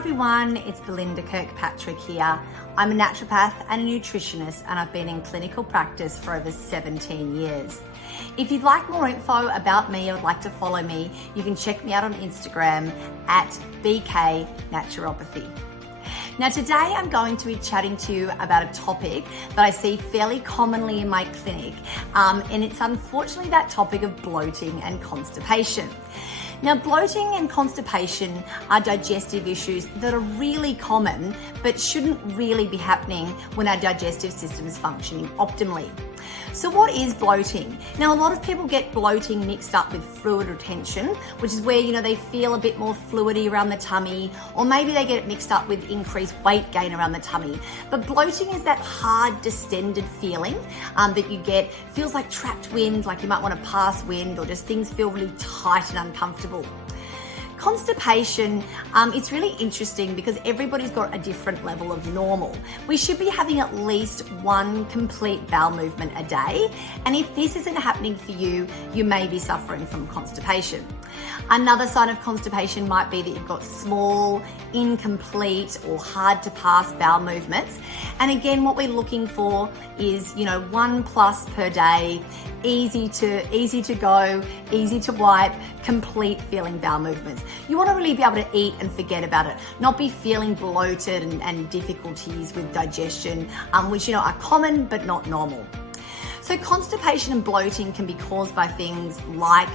everyone, it's Belinda Kirkpatrick here. I'm a naturopath and a nutritionist, and I've been in clinical practice for over 17 years. If you'd like more info about me or would like to follow me, you can check me out on Instagram at BK Naturopathy. Now today I'm going to be chatting to you about a topic that I see fairly commonly in my clinic, and it's unfortunately that topic of bloating and constipation. Now, bloating and constipation are digestive issues that are really common, but shouldn't really be happening when our digestive system is functioning optimally. So what is bloating? Now, a lot of people get bloating mixed up with fluid retention, which is where, they feel a bit more fluidy around the tummy, or maybe they get it mixed up with increased weight gain around the tummy. But bloating is that hard, distended feeling that you get. Feels like trapped wind, like you might want to pass wind, or just things feel really tight and uncomfortable. Constipation, it's really interesting because everybody's got a different level of normal. We should be having at least one complete bowel movement a day. And if this isn't happening for you, you may be suffering from constipation. Another sign of constipation might be that you've got small, incomplete, or hard to pass bowel movements. And again, what we're looking for is, 1+ per day, easy to go, easy to wipe, complete feeling bowel movements. You want to really be able to eat and forget about it, not be feeling bloated and difficulties with digestion, which are common but not normal. So constipation and bloating can be caused by things like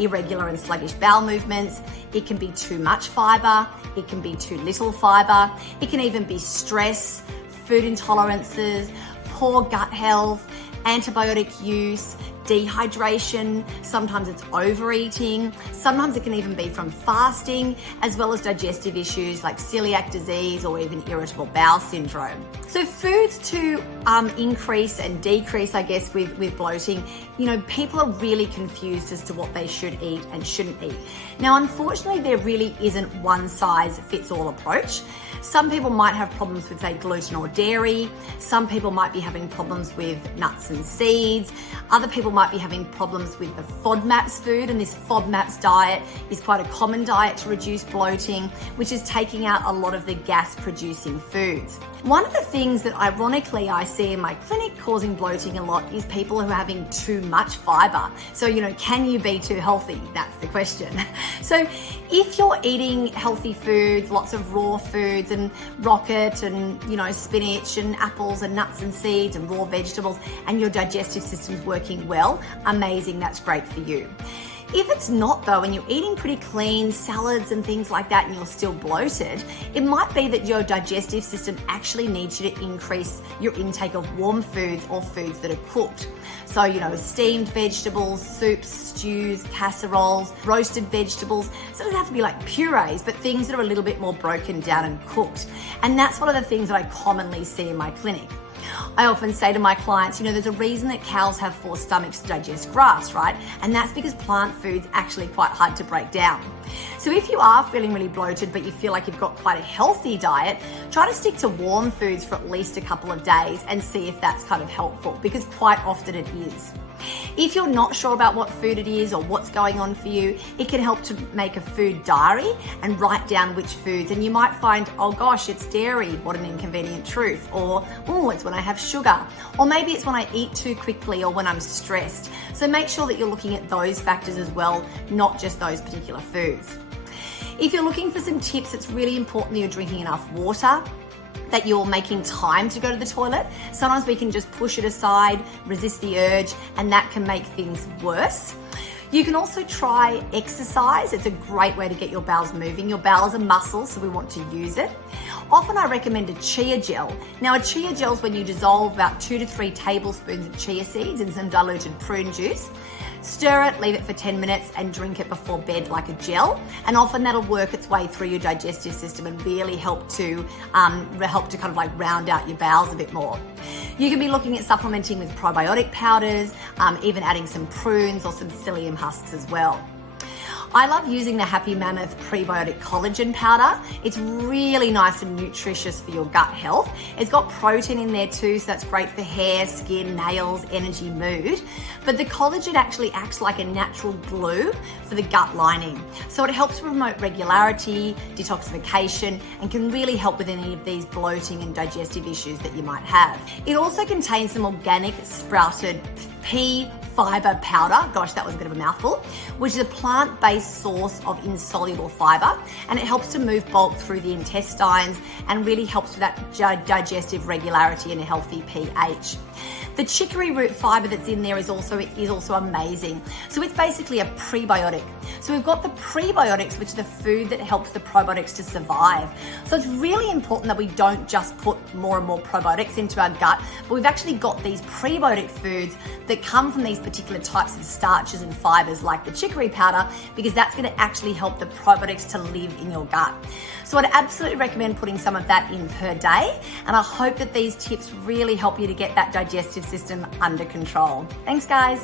irregular and sluggish bowel movements. It can be too much fiber. It can be too little fiber. It can even be stress, food intolerances, poor gut health, antibiotic use, dehydration. Sometimes it's overeating. Sometimes it can even be from fasting, as well as digestive issues like celiac disease or even irritable bowel syndrome. So foods to increase and decrease, I guess, with bloating, people are really confused as to what they should eat and shouldn't eat. Now, unfortunately, there really isn't one size fits all approach. Some people might have problems with, say, gluten or dairy. Some people might be having problems with nuts and seeds. Other people might be having problems with the FODMAPs food, and this FODMAPs diet is quite a common diet to reduce bloating, which is taking out a lot of the gas-producing foods. One of the things that ironically I see in my clinic causing bloating a lot is people who are having too much fiber. So, can you be too healthy? That's the question. So if you're eating healthy foods, lots of raw foods and rocket and, spinach and apples and nuts and seeds and raw vegetables, and your digestive system's working well, amazing, that's great for you. If it's not though, and you're eating pretty clean salads and things like that and you're still bloated, it might be that your digestive system actually needs you to increase your intake of warm foods or foods that are cooked. So, steamed vegetables, soups, stews, casseroles, roasted vegetables. So it doesn't have to be like purees, but things that are a little bit more broken down and cooked. And that's one of the things that I commonly see in my clinic. I often say to my clients, there's a reason that cows have 4 stomachs to digest grass, right? And that's because plant food's actually quite hard to break down. So if you are feeling really bloated, but you feel like you've got quite a healthy diet, try to stick to warm foods for at least a couple of days and see if that's kind of helpful, because quite often it is. If you're not sure about what food it is or what's going on for you, it can help to make a food diary and write down which foods. And you might find, oh gosh, it's dairy, what an inconvenient truth. Or, oh, it's when I have sugar. Or maybe it's when I eat too quickly or when I'm stressed. So make sure that you're looking at those factors as well, not just those particular foods. If you're looking for some tips, it's really important that you're drinking enough water, that you're making time to go to the toilet. Sometimes we can just push it aside, resist the urge, and that can make things worse. You can also try exercise. It's a great way to get your bowels moving. Your bowels are muscles, so we want to use it. Often I recommend a chia gel. Now, a chia gel is when you dissolve about 2 to 3 tablespoons of chia seeds in some diluted prune juice. Stir it, leave it for 10 minutes and drink it before bed like a gel. And often that'll work its way through your digestive system and really help to kind of like round out your bowels a bit more. You can be looking at supplementing with probiotic powders, even adding some prunes or some psyllium husks as well. I love using the Happy Mammoth prebiotic collagen powder. It's really nice and nutritious for your gut health. It's got protein in there too, so that's great for hair, skin, nails, energy, mood. But the collagen actually acts like a natural glue for the gut lining. So it helps promote regularity, detoxification, and can really help with any of these bloating and digestive issues that you might have. It also contains some organic sprouted pea fiber powder, gosh, that was a bit of a mouthful, which is a plant-based source of insoluble fiber, and it helps to move bulk through the intestines and really helps with that digestive regularity and a healthy pH. The chicory root fiber that's in there is also amazing. So it's basically a prebiotic. So we've got the prebiotics, which are the food that helps the probiotics to survive. So it's really important that we don't just put more and more probiotics into our gut, but we've actually got these prebiotic foods that come from these particular types of starches and fibers like the chicory powder, because that's going to actually help the probiotics to live in your gut. So I'd absolutely recommend putting some of that in per day, and I hope that these tips really help you to get that digestive system under control. Thanks, guys.